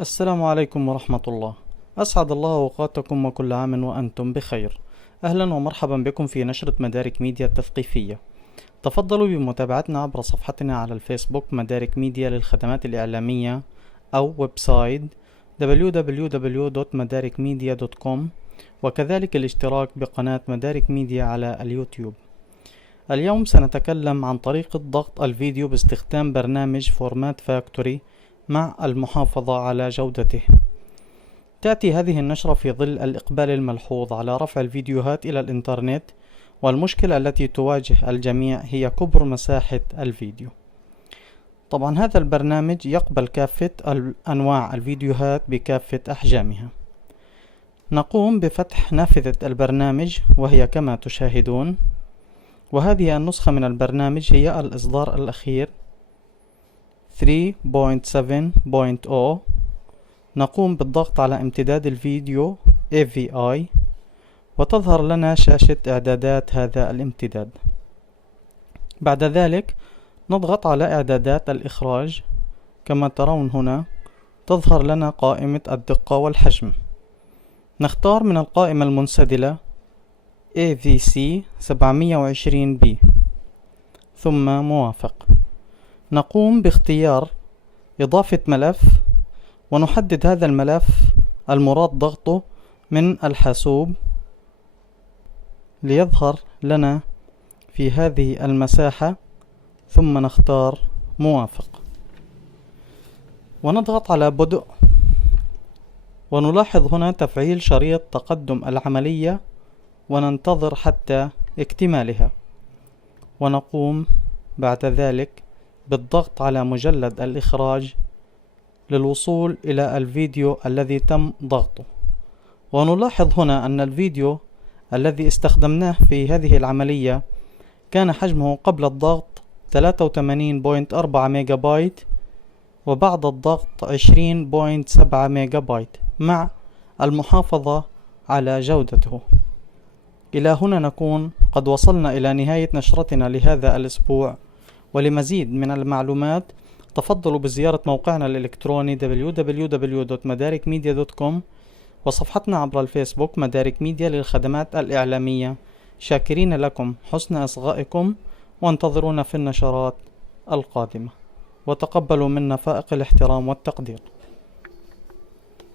السلام عليكم ورحمة الله. أسعد الله أوقاتكم وكل عام وأنتم بخير. أهلا ومرحبا بكم في نشرة مدارك ميديا التثقيفية. تفضلوا بمتابعتنا عبر صفحتنا على الفيسبوك مدارك ميديا للخدمات الإعلامية أو ويب سايت www.madarikmedia.com، وكذلك الاشتراك بقناة مدارك ميديا على اليوتيوب. اليوم سنتكلم عن طريقة ضغط الفيديو باستخدام برنامج فورمات فاكتوري مع المحافظة على جودته. تأتي هذه النشرة في ظل الإقبال الملحوظ على رفع الفيديوهات إلى الإنترنت، والمشكلة التي تواجه الجميع هي كبر مساحة الفيديو. طبعا هذا البرنامج يقبل كافة أنواع الفيديوهات بكافة أحجامها. نقوم بفتح نافذة البرنامج وهي كما تشاهدون، وهذه النسخة من البرنامج هي الإصدار الأخير 3.7.0. نقوم بالضغط على امتداد الفيديو AVI وتظهر لنا شاشة إعدادات هذا الامتداد. بعد ذلك نضغط على إعدادات الإخراج. كما ترون هنا تظهر لنا قائمة الدقة والحجم. نختار من القائمة المنسدلة AVC 720p ثم موافق. نقوم باختيار إضافة ملف ونحدد هذا الملف المراد ضغطه من الحاسوب ليظهر لنا في هذه المساحة، ثم نختار موافق ونضغط على بدء، ونلاحظ هنا تفعيل شريط تقدم العملية وننتظر حتى اكتمالها، ونقوم بعد ذلك بالضغط على مجلد الإخراج للوصول إلى الفيديو الذي تم ضغطه. ونلاحظ هنا أن الفيديو الذي استخدمناه في هذه العملية كان حجمه قبل الضغط 83.4 ميجا بايت، وبعد الضغط 20.7 ميجا بايت، مع المحافظة على جودته. إلى هنا نكون قد وصلنا إلى نهاية نشرتنا لهذا الأسبوع، ولمزيد من المعلومات تفضلوا بزيارة موقعنا الإلكتروني www.madarikmedia.com وصفحتنا عبر الفيسبوك مدارك ميديا للخدمات الإعلامية. شاكرين لكم حسن إصغائكم، وانتظرونا في النشرات القادمة، وتقبلوا منا فائق الاحترام والتقدير.